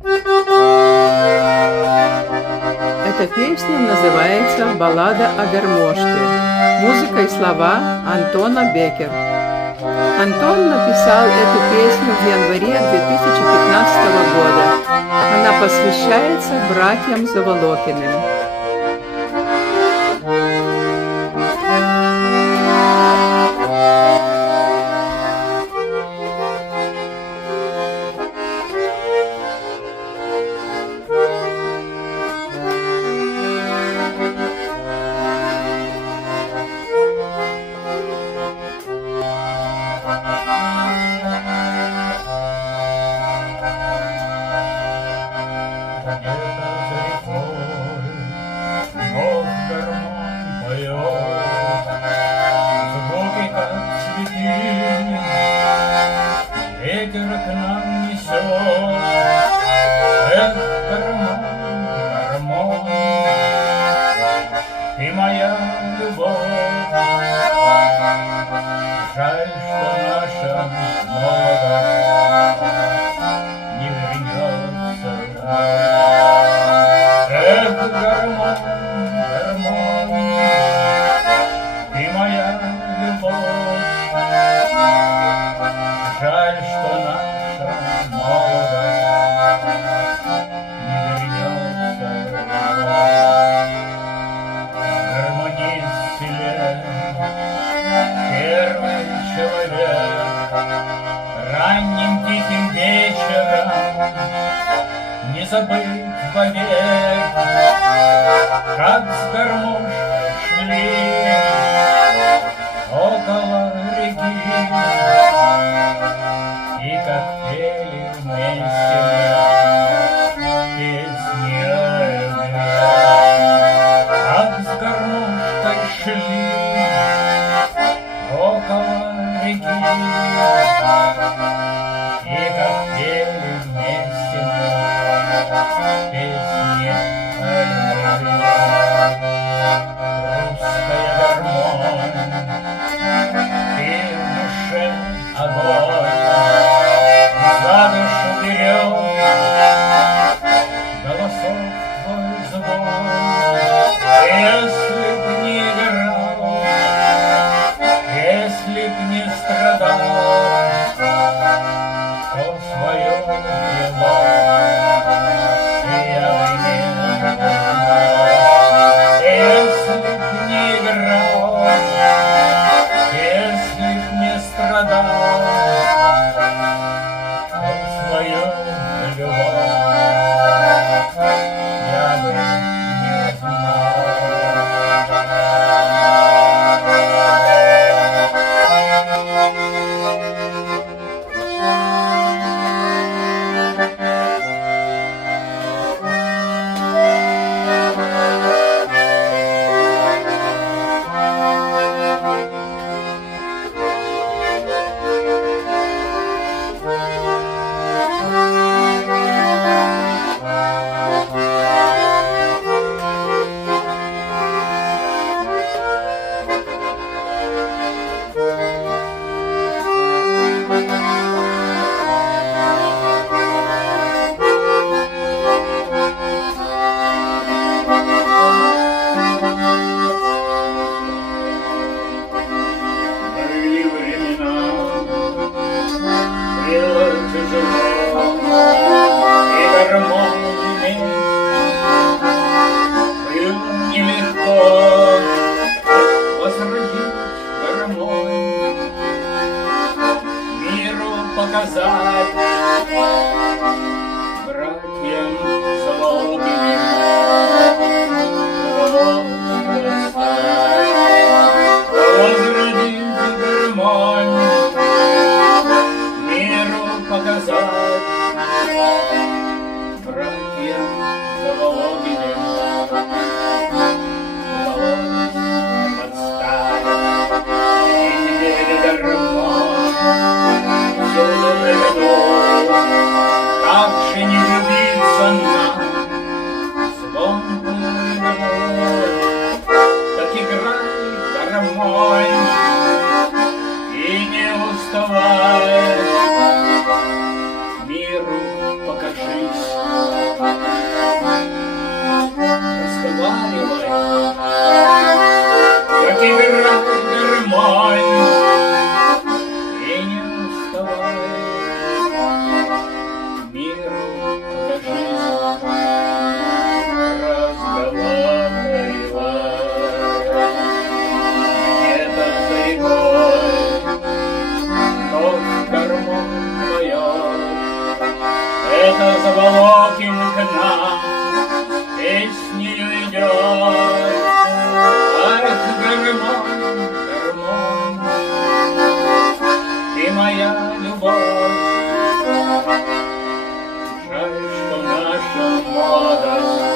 Эта песня называется «Баллада о гармошке». Музыка и слова Антона Беккер. Антон написал эту песню в январе 2015 года. Она посвящается братьям Заволокиным. Ветер к нам несет, эх, гармонь, гармонь, ты моя любовь. Жаль, что наша молодость не вернется. Эх, гармонь, гармонь, ты моя любовь. Жаль, что наша молодость не вернется. Гармонист себе, первый человек, ранним тихим вечером не забыть вовек, как с гармошкой шли около реки. И как пели вместе песни о любви, как с гармошкой шли около реки. И как пели вместе песни о любви. Русская гармонь, ты в душе огонь, за душу берет голосов твой звон. Если б не играл, если б не страдал, то свое дело я бы не знал. Если б не играл, если б не страдал, свою любовь я бы не знал. Это Заволокин к нам песнею идет. Ах, гармонь, гармонь, ты моя любовь. Жаль, что наша молодость